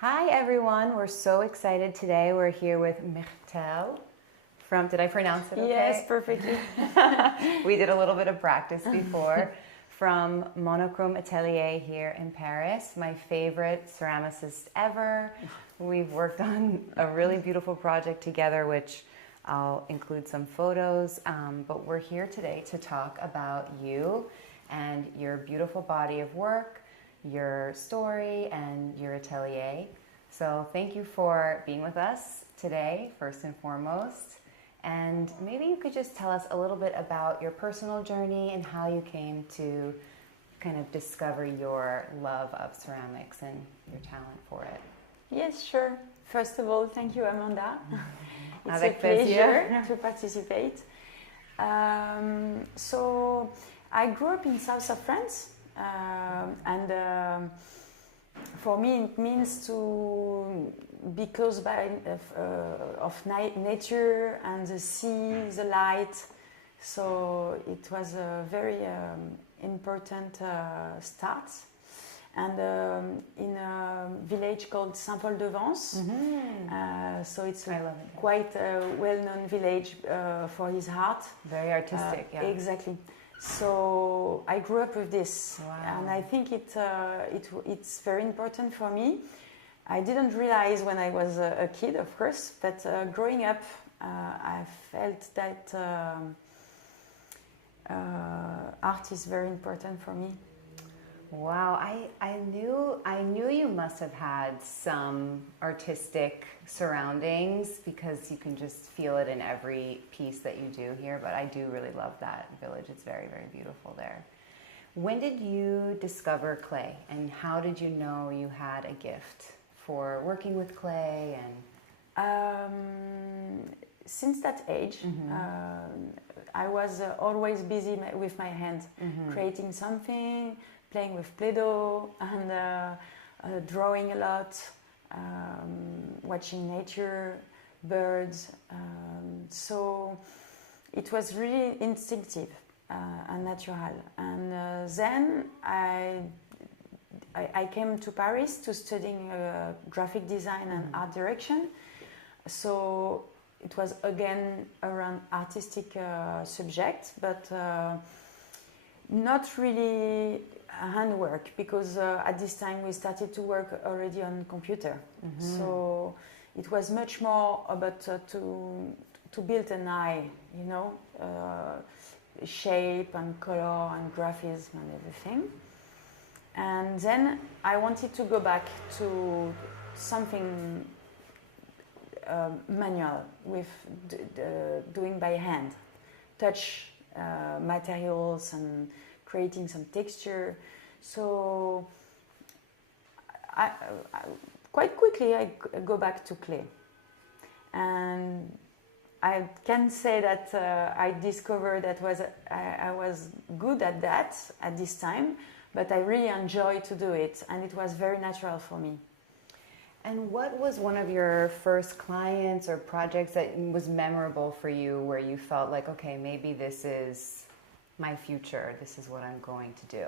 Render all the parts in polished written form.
Hi everyone, we're so excited today. We're here with Myrtille from, did I pronounce it okay? Yes, perfectly. We did a little bit of practice before from Monochrome Atelier here in Paris, my favorite ceramicist ever. We've worked on a really beautiful project together, which I'll include some photos, but we're here today to talk about you and your beautiful body of work, your story, and your atelier. So thank you for being with us today, first and foremost. And maybe you could just tell us a little bit about your personal journey and how you came to kind of discover your love of ceramics and your talent for it. Yes, sure. First of all, thank you, Amanda. It's Avec a pleasure plaisir. to participate. So I grew up in south of France, and for me it means to be close by of nature and the sea, the light. So it was a very important start. And in a village called Saint-Paul-de-Vence. So it's a quite a well-known village for his art. Very artistic, yeah. Exactly. So I grew up with this, Wow. and I think it's very important for me. I didn't realize when I was a kid, of course, but growing up, I felt that art is very important for me. Wow, I knew you must have had some artistic surroundings because you can just feel it in every piece that you do here, but I do really love that village. It's very, very beautiful there. When did you discover clay, and how did you know you had a gift for working with clay? And since that age, I was always busy with my hands, creating something, playing with Play-Doh, and drawing a lot, watching nature, birds. So it was really instinctive and natural. And then I came to Paris to studying graphic design and art direction. So it was again around artistic subjects, but not really handwork, because at this time we started to work already on computer. So it was much more about to build an eye, you know, shape and color and graphism and everything. And then I wanted to go back to something manual, with doing by hand, touch materials and creating some texture. So quite quickly I go back to clay, and I can say that I discovered that I was good at that at this time, but I really enjoyed to do it, and it was very natural for me. And what was one of your first clients or projects that was memorable for you, where you felt like, okay, maybe this is my future, this is what I'm going to do?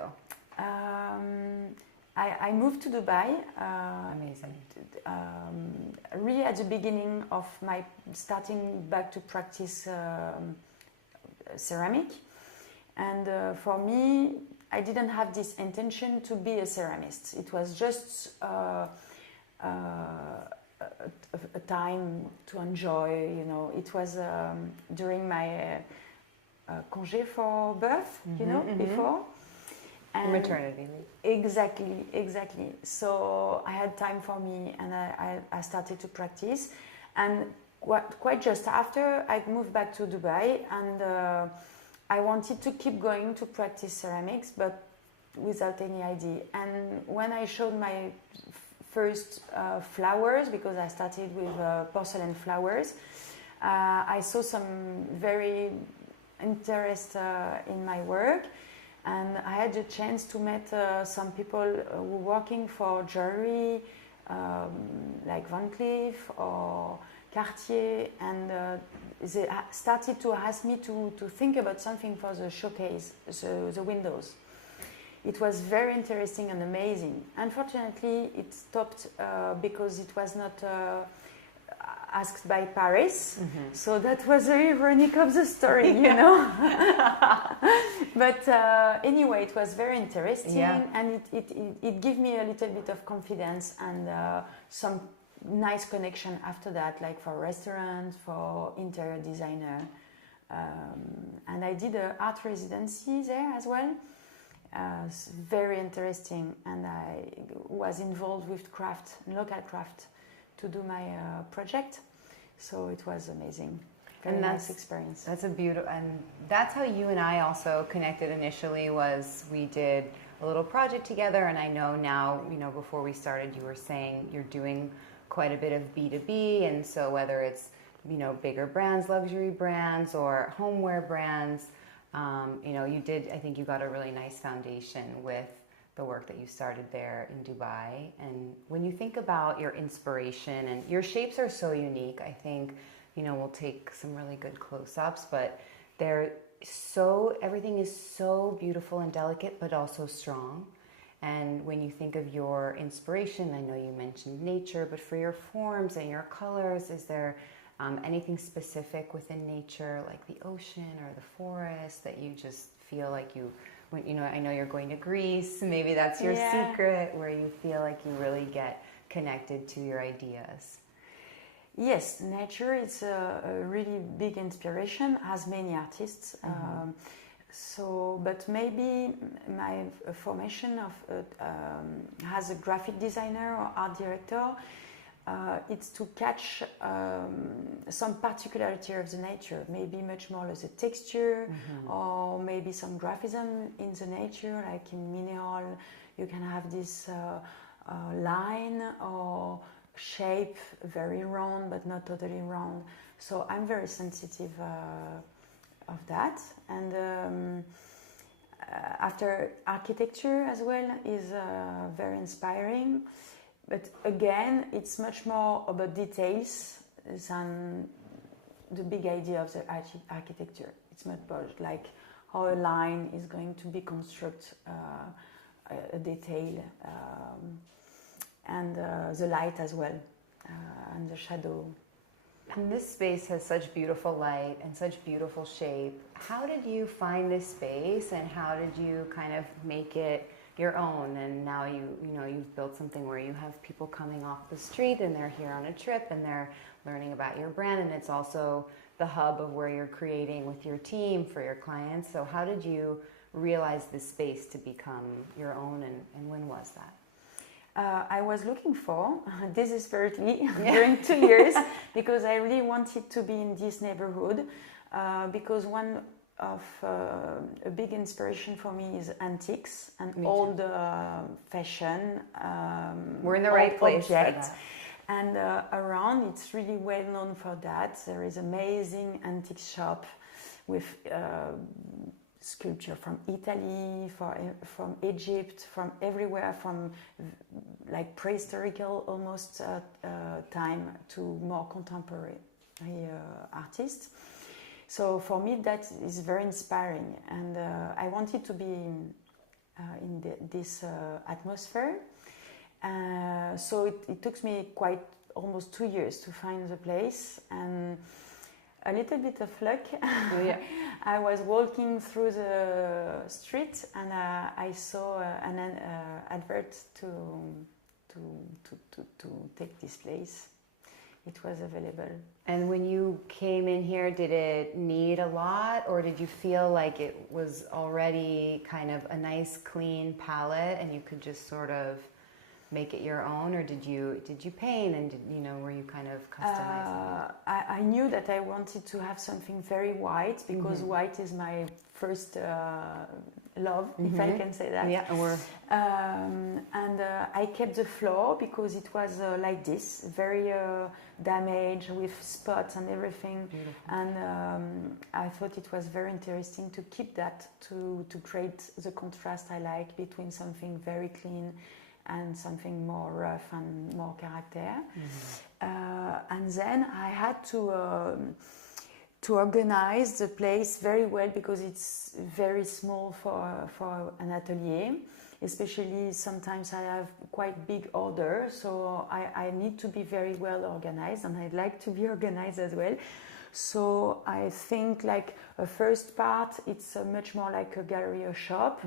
I moved to Dubai. Amazing. Really at the beginning of my starting back to practice ceramic. And for me, I didn't have this intention to be a ceramist. It was just a time to enjoy, you know. It was during my congé for birth, you know, before. And maternity leave. Exactly. So I had time for me, and I started to practice. And quite just after, I moved back to Dubai, and I wanted to keep going to practice ceramics, but without any idea. And when I showed my first flowers, because I started with porcelain flowers, I saw some very interest in my work, and I had the chance to meet some people who were working for jewelry, like Van Cleef or Cartier, and they started to ask me to think about something for the showcase, the windows. it was very interesting and amazing. Unfortunately, it stopped because it was not asked by Paris. So that was the ironic of the story, you know. But anyway, it was very interesting, and it gave me a little bit of confidence and some nice connection after that, like for restaurants, for interior designer. And I did an art residency there as well. Very interesting, and I was involved with craft, local craft, to do my project. So it was amazing. Very nice experience. That's a beautiful, and that's how you and I also connected initially. Was we did a little project together, and I know now, you know, before we started, you were saying you're doing quite a bit of B2B, and so whether it's, you know, bigger brands, luxury brands, or homeware brands, you know, you did, I think you got a really nice foundation with the work that you started there in Dubai. And when you think about your inspiration, and your shapes are so unique, I think, you know, we'll take some really good close-ups, but everything is so beautiful and delicate, but also strong. And when you think of your inspiration, I know you mentioned nature, but for your forms and your colors, is there anything specific within nature, like the ocean or the forest, that you just feel like you know, I know you're going to Greece, maybe that's your secret, where you feel like you really get connected to your ideas? Yes, nature is a really big inspiration, as many artists. But maybe my formation as a graphic designer or art director, it's to catch some particularity of the nature, maybe much more as a texture, or maybe some graphism in the nature, like in mineral, you can have this line or shape, very round but not totally round. So I'm very sensitive of that. And after architecture as well is very inspiring. But again, it's much more about details than the big idea of the architecture. It's much more like how a line is going to be constructed, a detail, and the light as well, and the shadow. And this space has such beautiful light and such beautiful shape. How did you find this space, and how did you kind of make it your own? And now you've built something where you have people coming off the street and they're here on a trip and they're learning about your brand, and it's also the hub of where you're creating with your team for your clients. So how did you realize this space to become your own, and when was that? I was looking for this desperately during 2 years, because I really wanted to be in this neighborhood, because one of a big inspiration for me is antiques and old fashion. We're in the right place for that. And around, it's really well known for that. There is amazing antique shop with sculpture from Italy, from Egypt, from everywhere, from like prehistorical almost time to more contemporary artists. So for me, that is very inspiring, and I wanted to be in this atmosphere. So it took me quite almost 2 years to find the place, and a little bit of luck. I was walking through the street, and I saw an advert to take this place. It was available. And when you came in here, did it need a lot, or did you feel like it was already kind of a nice clean palette and you could just sort of make it your own, or did you paint, and were you kind of customizing? I knew that I wanted to have something very white, because white is my first love, if I can say that. Yeah, and I kept the floor because it was like this, very damaged with spots and everything. Beautiful. And I thought it was very interesting to keep that, to create the contrast I like between something very clean and something more rough and more character. And then I had to organize the place very well, because it's very small for an atelier. especially sometimes I have quite big orders, so I need to be very well organized, and I'd like to be organized as well. So I think like a first part, it's much more like a gallery or shop.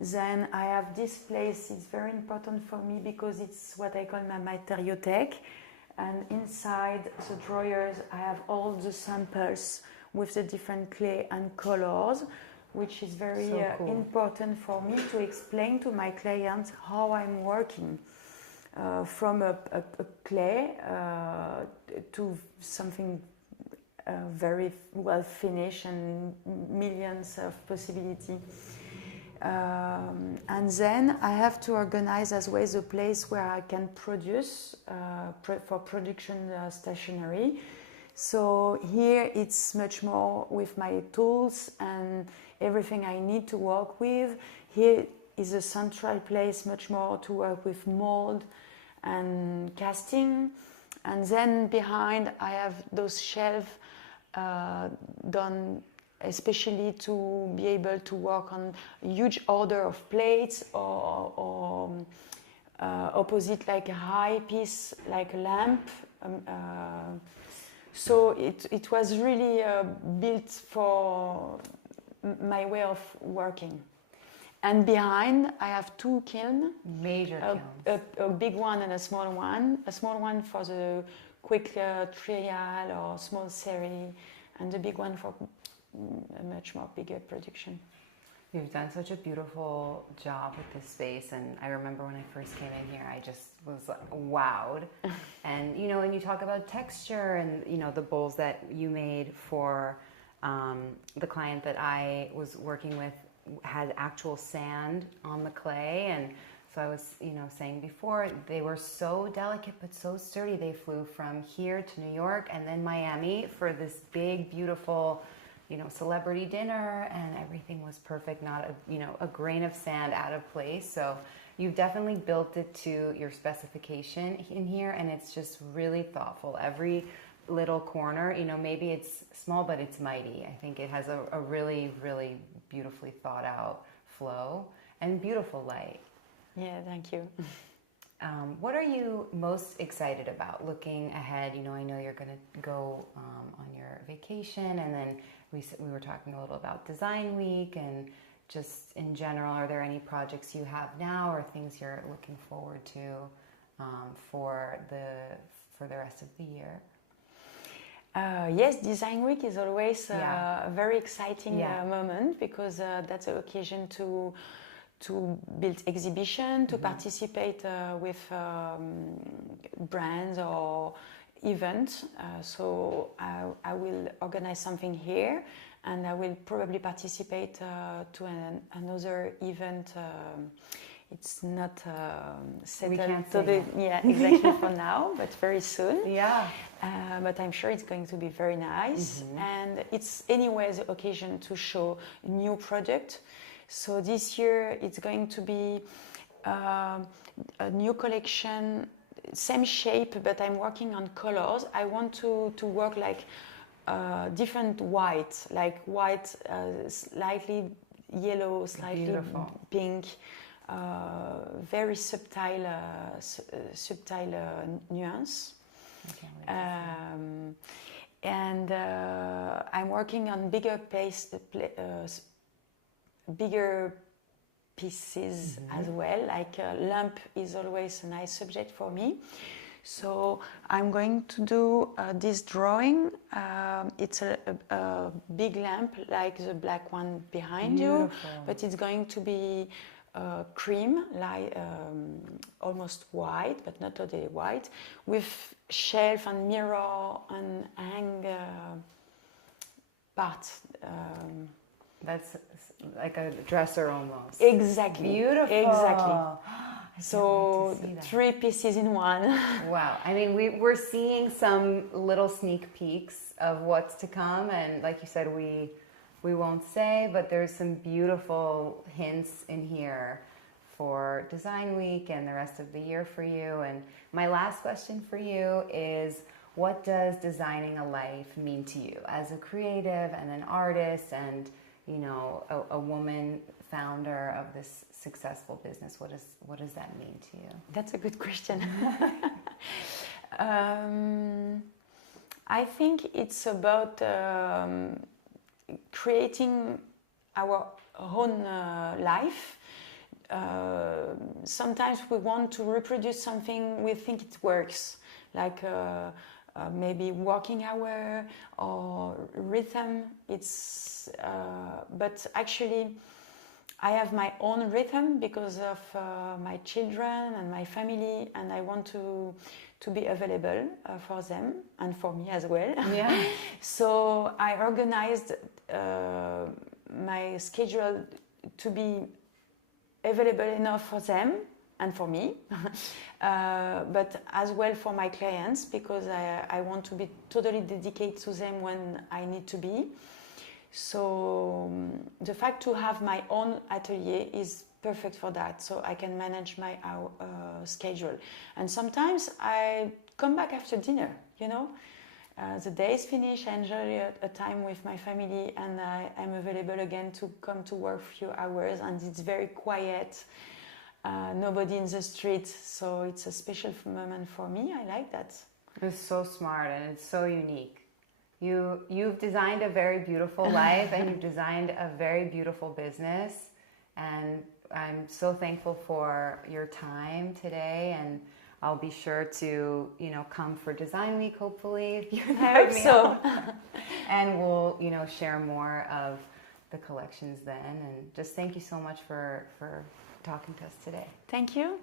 Then I have this place, it's very important for me because it's what I call my Myrtille. And inside the drawers, I have all the samples with the different clay and colors, which is very cool. Important for me to explain to my clients how I'm working. From a clay to something very well finished and millions of possibilities. And then I have to organize as well the place where I can produce for production stationery. So here it's much more with my tools and everything I need to work with. Here is a central place much more to work with mold and casting. And then behind I have those shelves done especially to be able to work on a huge order of plates or opposite like a high piece like a lamp. So it was really built for my way of working. And behind I have two kilns. Major kilns. A big one and a small one. A small one for the quick trial or small series, and the big one for a much more bigger production. You've done such a beautiful job with this space, and I remember when I first came in here, I just was like, wowed. And you know, when you talk about texture and you know the bowls that you made for the client that I was working with had actual sand on the clay, and so I was, you know, saying before, they were so delicate but so sturdy. They flew from here to New York and then Miami for this big, beautiful, you know, celebrity dinner, and everything was perfect, not a, you know, a grain of sand out of place. So you've definitely built it to your specification in here, and it's just really thoughtful. Every little corner, you know, maybe it's small, but it's mighty. I think it has a really, really beautifully thought out flow and beautiful light. Yeah, thank you. What are you most excited about looking ahead? You know, I know you're going to go on your vacation, and then we were talking a little about Design Week, and just in general, are there any projects you have now or things you're looking forward to for the rest of the year? Yes, Design Week is always a very exciting moment because that's an occasion to build exhibition, to participate with brands or events. So I will organize something here, and I will probably participate to another event. It's not settled exactly for now, but very soon. Yeah. But I'm sure it's going to be very nice. And it's anyway the occasion to show new product. So this year it's going to be a new collection, same shape, but I'm working on colors. I want to work like different white, like white, slightly yellow, slightly beautiful. Pink, very subtle nuance. And I'm working on bigger pieces as well. Like lamp is always a nice subject for me. So I'm going to do this drawing. It's a big lamp like the black one behind you, but it's going to be cream, like almost white, but not totally white, with shelf and mirror and hang parts. That's like a dresser almost. Exactly. Beautiful. Exactly. So 3 pieces in one. Wow. I mean, we're seeing some little sneak peeks of what's to come, and like you said, we won't say, but there's some beautiful hints in here for Design Week and the rest of the year for you. And my last question for you is, what does designing a life mean to you as a creative and an artist and, you know, a woman founder of this successful business? What does that mean to you? That's a good question. I think it's about creating our own life. Sometimes we want to reproduce something we think it works, like maybe working hour or rhythm. But actually I have my own rhythm because of my children and my family, and I want to be available for them and for me as well. Yeah. So I organized my schedule to be available enough for them and for me, but as well for my clients, because I want to be totally dedicated to them when I need to be. So the fact to have my own atelier is perfect for that, so I can manage my schedule. And sometimes I come back after dinner, you know. The day is finished, I enjoy a time with my family, and I'm available again to come to work a few hours, and it's very quiet, nobody in the street, so it's a special moment for me. I like that. It's so smart and it's so unique. You've designed a very beautiful life and you've designed a very beautiful business, and I'm so thankful for your time today, and I'll be sure to, come for Design Week, hopefully, if you hope so. And we'll, share more of the collections then. And just thank you so much for talking to us today. Thank you.